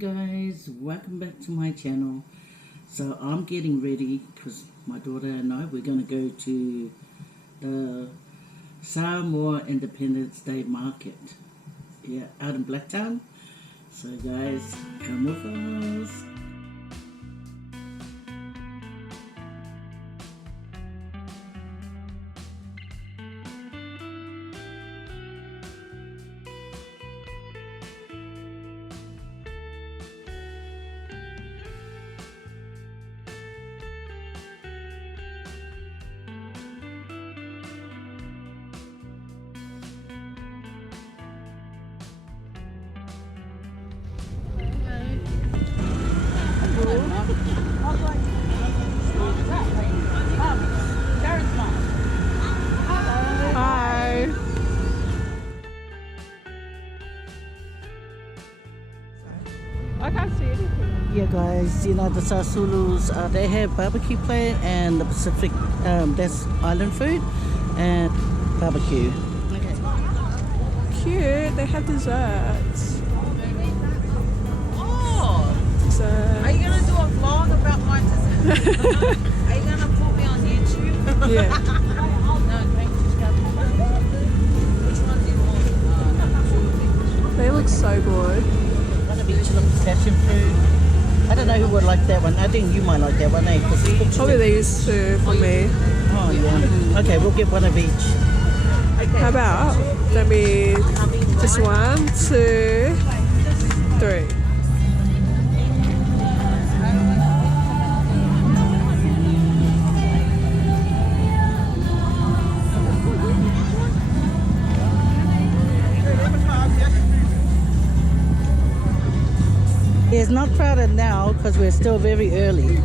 guys, welcome back to my channel. So I'm getting ready because my daughter and I, we're going to go to the Samoa Independence Day market, yeah, out in Blacktown. So guys, come with us. Hi. I can't see anything. Yeah guys, you know the Sasulus, they have barbecue plate and the Pacific, that's island food and barbecue. Okay. Cute. They have desserts. Oh, Dessert. are you gonna do a vlog about my dessert? Are you gonna put me on YouTube? Yeah. No, thank you. Which one do you want? They look so good. One of each of them passion fruit. I don't know who would like that one. I think you might like that one, eh? 'Cause it's Probably these two for me. Oh yeah. Okay, we'll get one of each. How about let me just 1, 2, 3. It's not crowded now because we're still very early.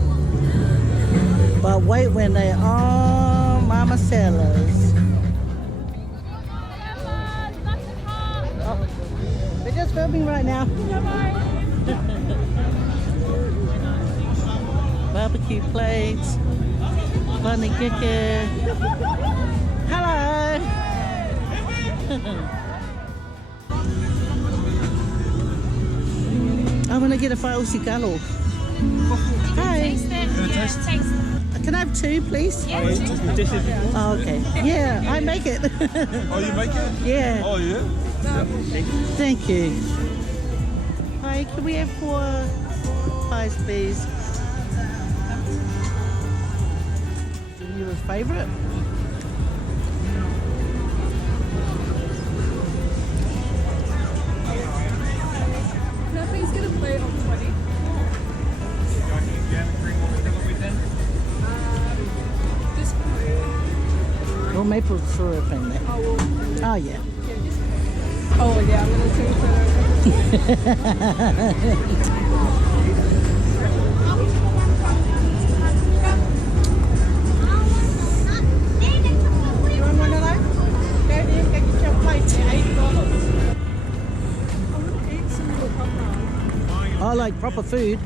But wait when they are mama sellers. Oh, we're just filming right now. Barbecue plates, bunny kicker. Hello. I want to get a Fausi Galo. Hi. Can I have 2, please? Oh, this is Oh, okay. Yeah, I make it. Oh, you make it? Yeah. Oh, yeah? Thank you. Hi, can we have 4 pies, please? Your favorite? Can I please get a plate of 20? This plate. Or maple syrup in there. Oh, yeah. Oh yeah, I'm gonna take it. I like proper food.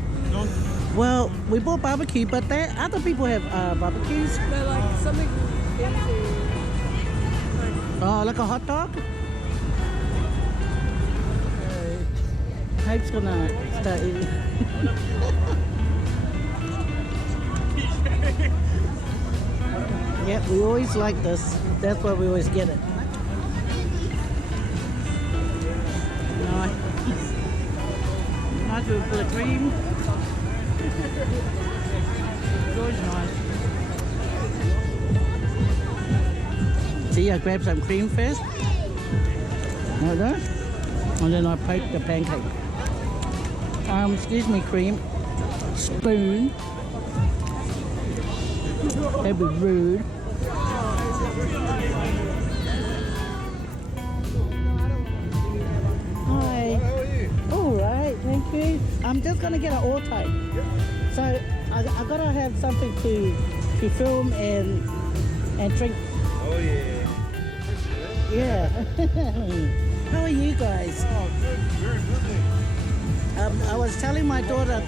Well, we bought barbecue, but other people have barbecues. They're like something fancy. Oh, like a hot dog? Hope's gonna start eating. Yep, we always like this. That's why we always get it. Nice. Nice with a bit of cream. It's always nice. See, I grabbed some cream first. Like that. And then I poke the pancake. Excuse me, cream. Spoon. That'd be rude. Hi. How are you? All right, thank you. I'm just gonna get an all type. So I gotta have something to film and drink. Oh, yeah. Yeah. How are you guys? Oh, good. Very good. I was telling my daughter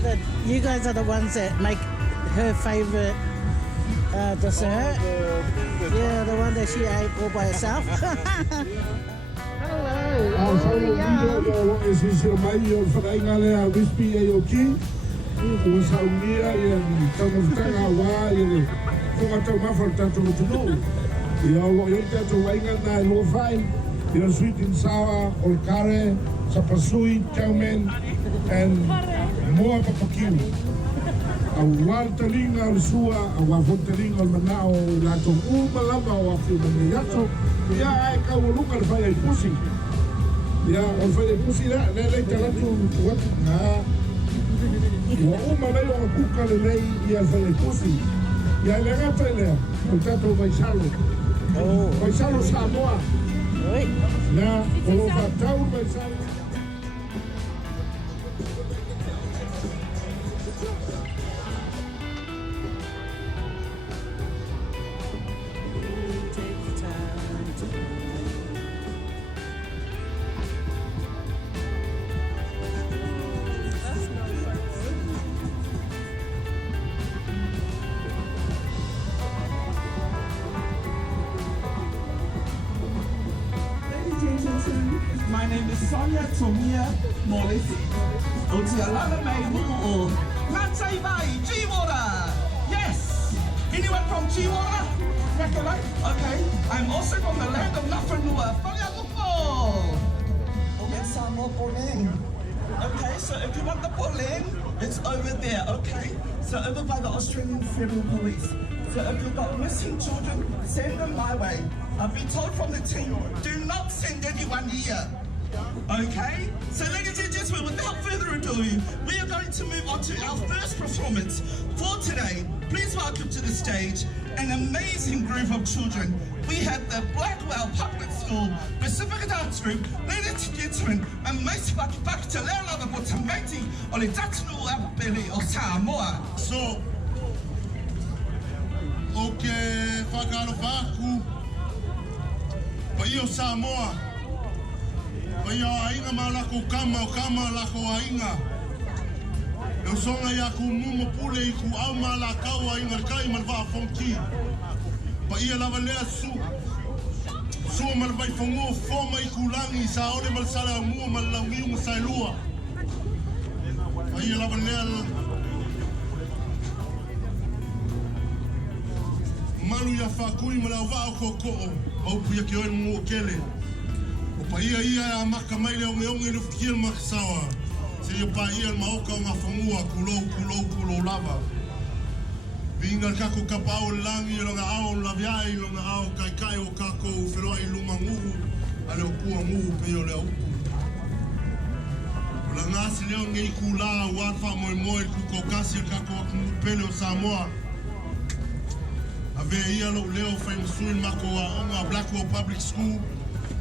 that you guys are the ones that make her favorite dessert. The Yeah, the one that she ate all by herself. Hello. Oh, yeah. Yo es ese mayo frainga le a wispi e yo ki. O saunia e tamo tanga wa e ko ta ma falta to no. Yo te to wainga na lo fai. Yo sweet and sour or curry, sapasui, chow mein and more papakiu. A waltalinga al sua, a wafontalinga al manao, la to malama o a fiu yaso. Ya e ka luka fai ai pusi. Ya, o fai pusi la, le talatu wat na. O mai o kuka le lei ia fai pusi. Ya le gata le, o tato vai salo. Oh. Vai salo Samoa. Oi. Na, o fatau vai salo. My name is Sonia Tomia Molisi. Otialala May Mu'o. Lansai Vai, G-Water. Yes. Anyone from G-Water? Recollect? Okay. I'm also from the land of Nafanua. Whalialupo. We'll get some more pollen. Okay, so if you want the pollen, it's over there, okay? So over by the Australian Federal Police. So if you've got missing children, send them my way. I've been told from the team, do not send anyone here. Okay? So ladies and gentlemen, without further ado, we are going to move on to our first performance for today. Please welcome to the stage an amazing group of children. We have the Blackwell Public School Pacific Dance Group. Ladies and gentlemen, a mais whakipaki te leo lava mo tamaiti o le tatunu apapele o Samoa. So, okay, whakaro whaku, pa i o Samoa, pa i o ainga ma lako kama o kama lako ainga. E o songa i aku mumo pule i ku au ma la kau ainga kai man wha fonki. Pa i a lava lea su, su man vai fongo foma i ku langi sa ore mal sala mua man laungi unga sai lua. Pa i a lava lea malu ya whakui ma lau wao koko au pia ki oe mua kele. O pa ia ia a maka mai leo ngeonge ni whakil makasawa. Se ia pa ia maoka o ngā whangua kulou lava. Vinga kako kapao langi e longa ao laviai longa ao kai o kako wheroa i luma nguhu a leo pua nguhu pe o leo upu. O la ngasi leo ngei ku la wadwha moe ku kokasi a kako a kungu pele o Samoa. A vea ia lo leo whai masuin mako a onga Blackwell Public School,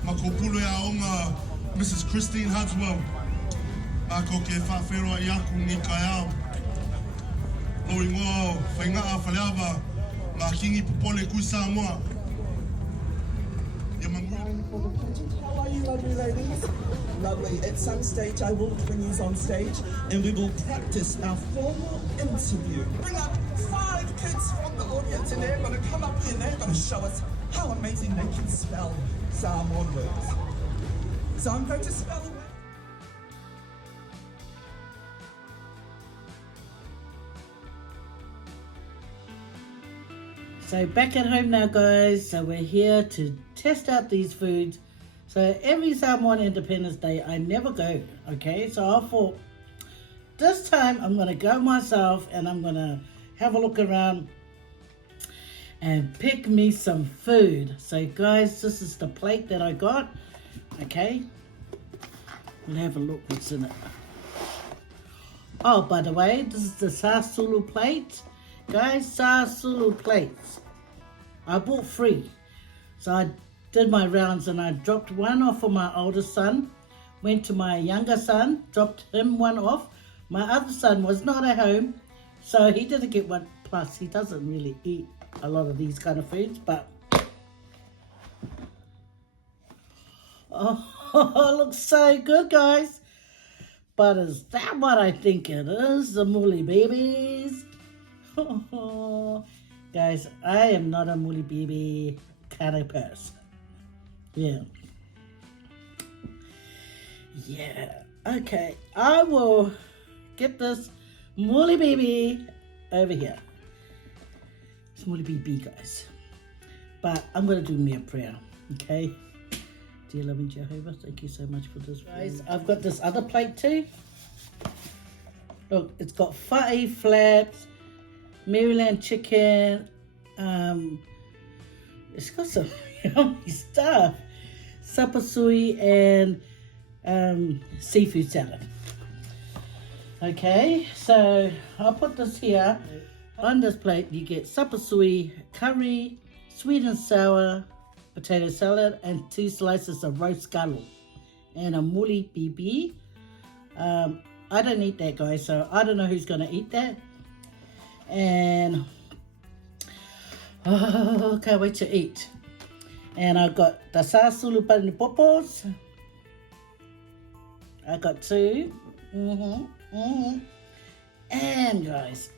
mako pulo a onga Mrs. Christine Hudswell. Mako ke whawheroa i aku ni kai ao. Loi ngō whai ngā whaleawa, ngā kingi popole kui Samoa. Ia mangui. How are you, lovely ladies? Lovely. At some stage, I will bring you on stage and we will practice our formal interview. Bring up 5 kids from the audience and they're going to come up here and they're going to show us how amazing they can spell Samoan words. So I'm going to spell the word. So back at home now, guys. So we're here to test out these foods. So every Samoan Independence Day, I never go, okay? So I thought, this time I'm going to go myself and I'm going to have a look around and pick me some food. So guys, this is the plate that I got, okay? We'll have a look what's in it. Oh, by the way, this is the Sasulu plate. Guys, Sasulu plates. I bought 3. So I did my rounds and I dropped 1 off for my oldest son. Went to my younger son, dropped him 1 off. My other son was not at home, so he didn't get 1. Plus, he doesn't really eat a lot of these kind of foods, but... Oh, it looks so good, guys. But is that what I think it is, the Muli babies? Guys, I am not a Muli baby kind of person. Yeah. Yeah. Okay. I will get this Molly baby over here. Molly baby, guys. But I'm going to do me a prayer. Okay. Dear loving Jehovah, thank you so much for this, guys. I've got this other plate too. Look, it's got Faye flaps, Maryland chicken. It's got some yummy stuff. Sapasui and seafood salad. Okay, so I'll put this here. On this plate, you get sapasui curry, sweet and sour potato salad, and 2 slices of roast galo, and a muli bibi. I don't eat that, guys, so I don't know who's going to eat that. And can't wait to eat. And I've got the sasulu panipopos. I got 2. And guys,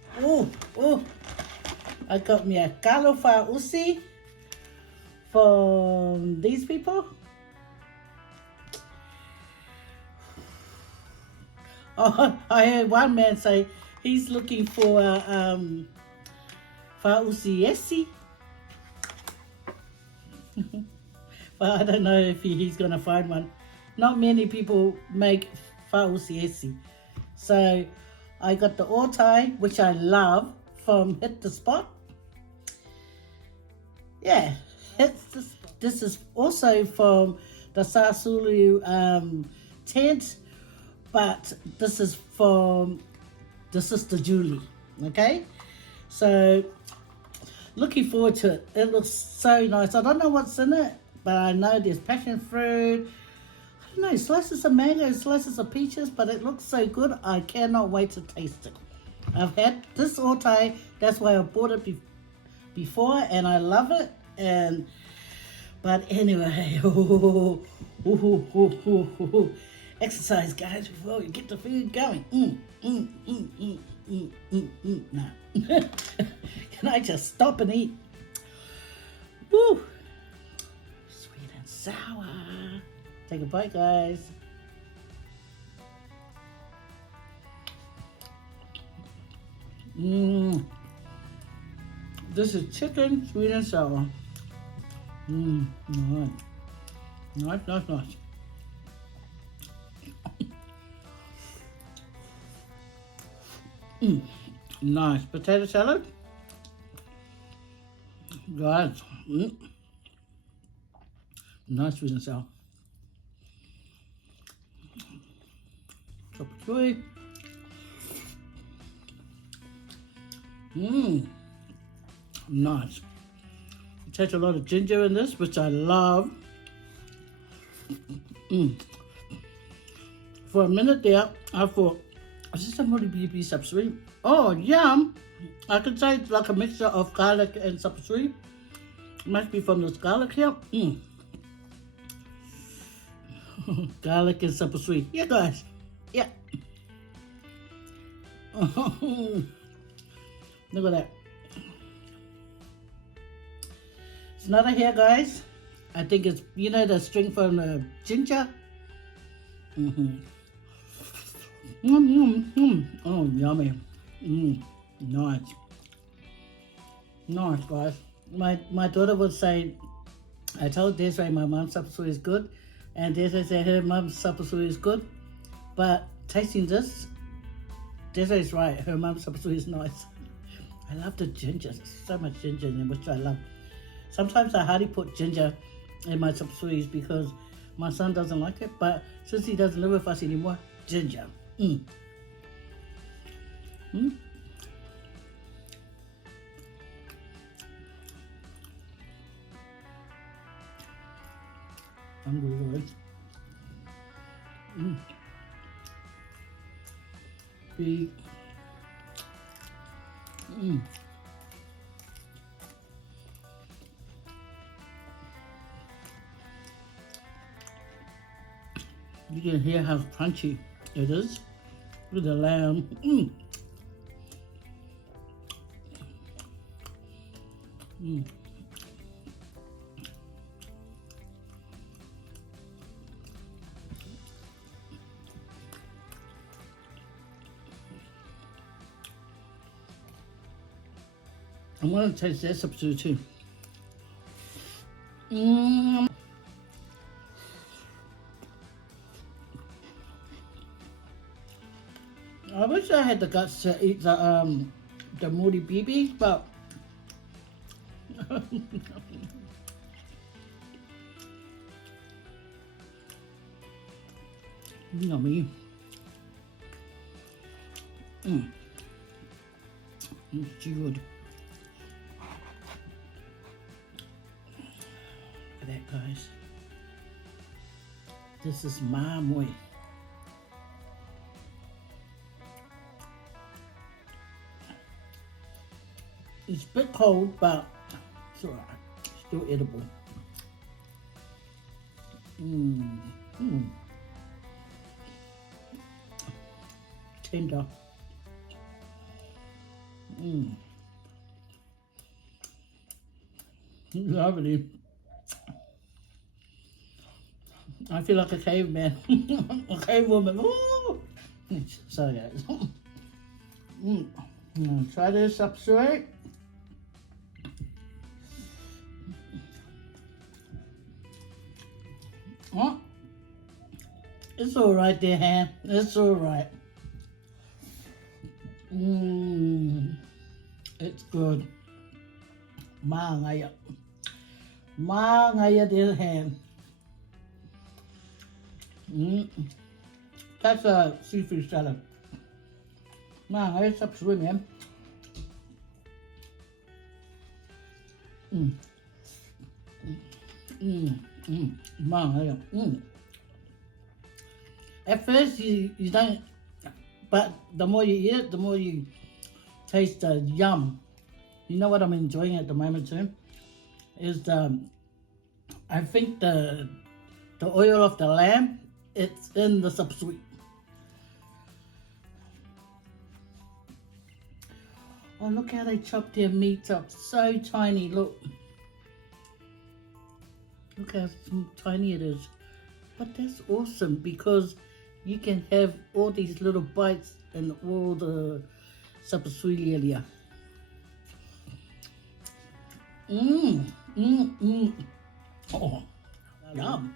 I got me a kalofa usi from these people. Oh, I heard one man say he's looking for a fausiesi. But I don't know if he's going to find one. Not many people make fausiesi. So I got the otai, which I love, from Hit the Spot. Yeah, this is also from the Sasulu tent, but this is from the Sister Julie, okay? So, looking forward to it. It looks so nice. I don't know what's in it, but I know there's passion fruit. I don't know, slices of mango, slices of peaches, but it looks so good. I cannot wait to taste it. I've had this otai, that's why I bought it before, and I love it. But anyway, exercise, guys, before we get the food going. Nah. Can I just stop and eat? Woo! Sweet and sour. Take a bite, guys. This is chicken, sweet and sour. Nice. Nice. Nice potato salad. Guys, nice sweet and sour. Chop chewy. Nice. It takes a lot of ginger in this, which I love. For a minute there, I thought, is this somebody BB sapsui? Oh, yum! I could say it's like a mixture of garlic and sapsui. Must be from this garlic here. Garlic and sapsui. Yeah, guys. Yeah. Look at that. It's not a hair, guys. I think it's, you know, the string from the ginger. Oh, yummy. Nice. Nice, guys. My daughter would say, I told Desiree my mom's sapsui is good, and Desiree said her mom's sapsui is good, but tasting this, Desiree's right, her mom's sapsui is nice. I love the ginger. There's so much ginger in it, which I love. Sometimes I hardly put ginger in my sapsuis because my son doesn't like it, but since he doesn't live with us anymore, ginger. I'm good. Big. You can hear how crunchy it is with the lamb. I want to taste their substitute too. I wish I had the guts to eat the Moody BB, but yummy. It's too good. Look at that, guys. This is my way. It's a bit cold, but it's alright. Still edible. Tender. Lovely. I feel like a caveman. A cavewoman. Ooh. Sorry guys. Try this up straight. Oh, it's all right there, Han. It's all right. It's good. Ma ngaya there, Han. That's a seafood salad. Ma ngaya sắp sửa em. At first you don't, but the more you eat it, the more you taste the yum. You know what I'm enjoying at the moment too? Is I think the oil of the lamb, it's in the subsweet. Oh, look how they chop their meat up, so tiny, look. Look how tiny it is. But that's awesome because you can have all these little bites and all the sapasuilia. Oh, yum.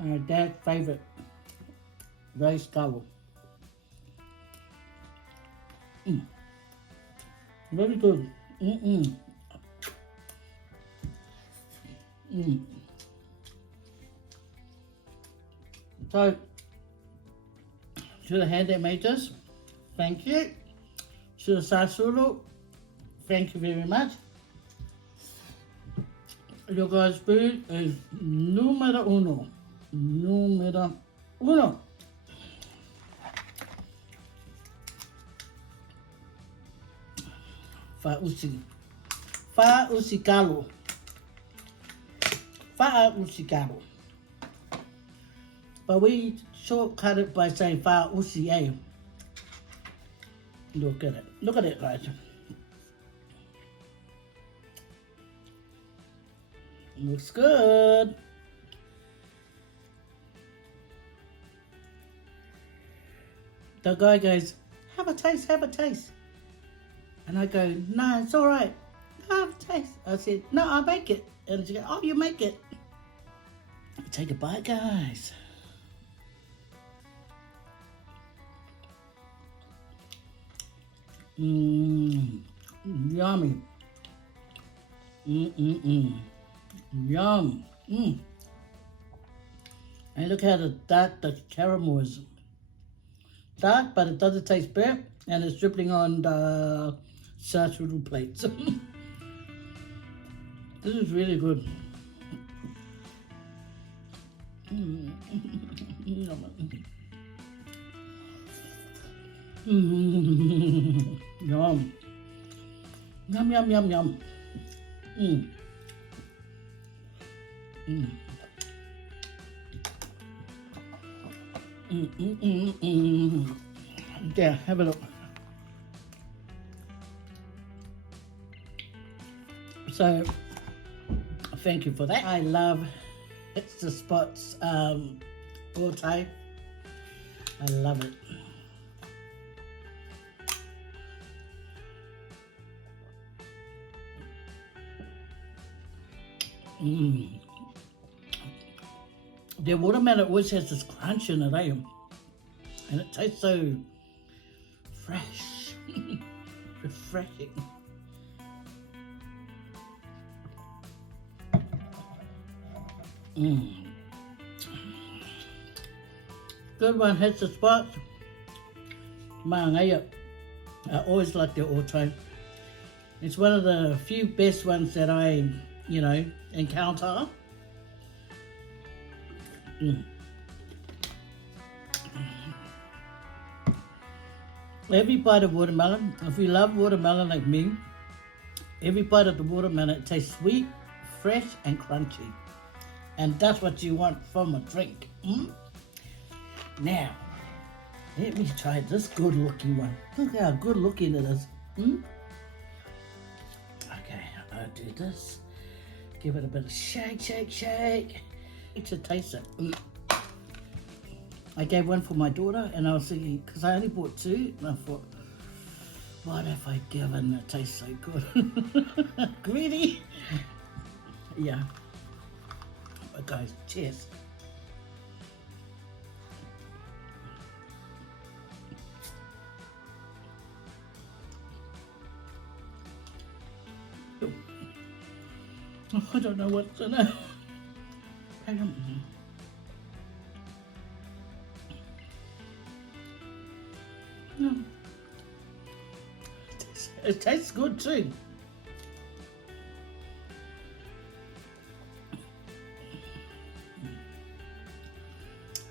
My dad's favorite rice gobble. Very good. So, to the hand that made this, thank you. To the Sasulu, thank you very much. Your guys' food is numero uno. Numero uno. Fa'usikalo. But we shortcut it by saying fa'usia. Look at it. Look at it, guys. Looks good. The guy goes, have a taste, have a taste. And I go, no, it's all right. Have a taste. I said, no, I'll make it. And she goes, oh, you make it. Take a bite, guys. Yummy. Yum. And look how dark the caramel is. Dark, but it doesn't taste bad. And it's dripping on the charcuterie plates. This is really good. Yum. Yum, yum, yum, yum. Yeah, have a look. So, thank you for that. I love It's the Spots ball tie. I love it. The watermelon always has this crunch in it, eh? And it tastes so fresh, refreshing. Good one, hits the spot. I always like the auto. It's one of the few best ones that I, encounter. Every bite of watermelon, if you love watermelon like me, every bite of the watermelon, it tastes sweet, fresh and crunchy. And that's what you want from a drink. Now, let me try this good looking one. Look how good looking it is. Okay, I'll do this. Give it a bit of shake, shake, shake. To taste it. I gave one for my daughter, and I was thinking, because I only bought two, and I thought, what have I given that tastes so good? Greedy. Yeah. But guys, cheers. I don't know what's in it. Hang on. It tastes good too.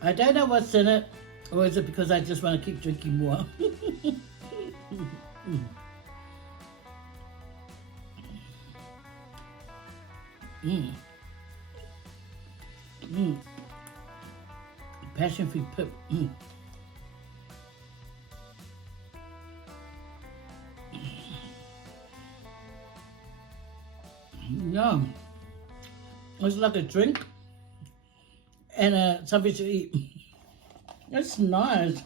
I don't know what's in it, or is it because I just want to keep drinking more? Passion fruit pip. No, it's like a drink and something to eat. It's nice.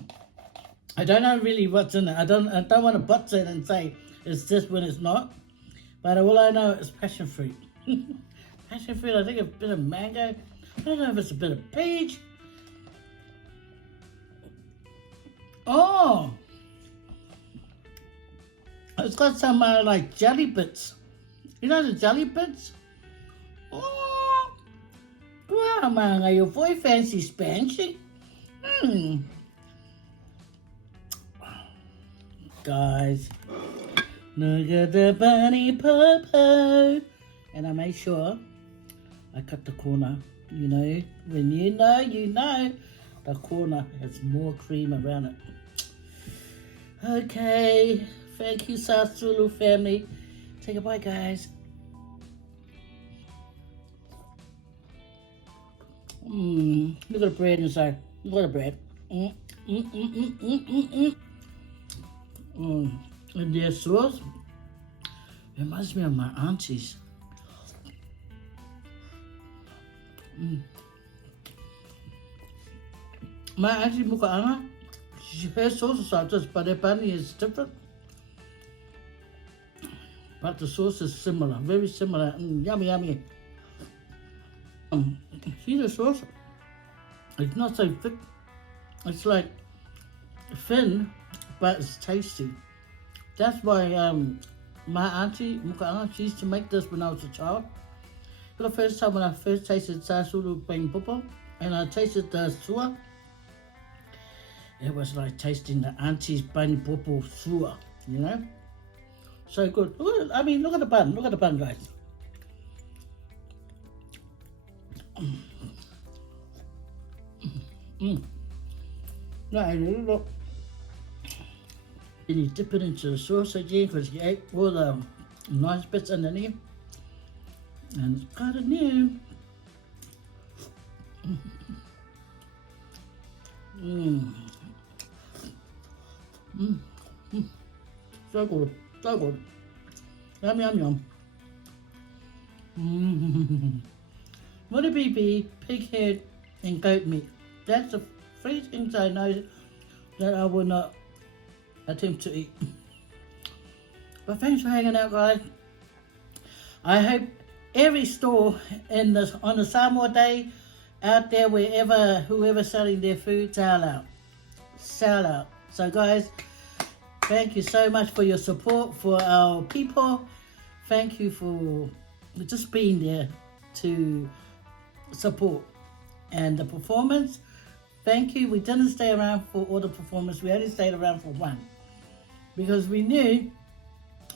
I don't know really what's in it. I don't want to butch it and say it's this when it's not. But all I know is passion fruit. Passion fruit. I think a bit of mango. I don't know if it's a bit of peach. Oh, it's got some like jelly bits. You know the jelly bits? Oh, wow, man, your boy fancy spanching. Guys, look at the bunny popo. And I made sure I cut the corner. You know, when you know, the corner has more cream around it. Okay, thank you, South Zulu family. Say goodbye, guys. Look at the bread inside. Look at the bread. And their sauce reminds me of my aunties. My auntie Mukaanga, her sauce is like this, but her bunny is different. But the sauce is similar, very similar. Yummy, yummy. See the sauce? It's not so thick. It's like thin, but it's tasty. That's why my auntie Mukaanga, she used to make this when I was a child. For the first time when I first tasted Sasulu Bang Popo, and I tasted the sua, it was like tasting the auntie's Bang Popo sua, you know? So good. Look at the bun. Look at the bun, guys. Look. Then you dip it into the sauce again because you ate all the nice bits underneath. And it's kind of new. So good. So good. Yum, yum, yum. Would it be pig head and goat meat? That's the 3 things I know that I will not attempt to eat. But thanks for hanging out, guys. I hope every store on the Samoa Day, out there, whoever's selling their food, sell out. So guys, thank you so much for your support for our people. Thank you for just being there to support. And the performance, thank you. We didn't stay around for all the performance. We only stayed around for one. Because we knew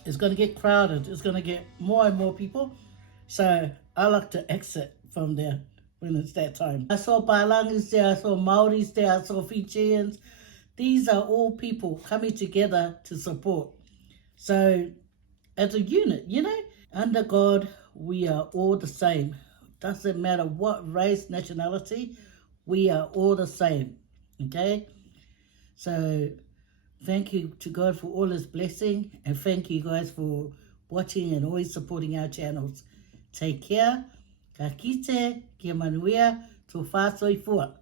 it's going to get crowded. It's going to get more and more people. So I like to exit from there when it's that time. I saw Palangis there, I saw Maoris there, I saw Fijians. These are all people coming together to support. So as a unit, under God, we are all the same. Doesn't matter what race, nationality, we are all the same. Okay? So thank you to God for all his blessing, and thank you guys for watching and always supporting our channels. Take care. Ka kite, kia manuia, tō whāsoi fua.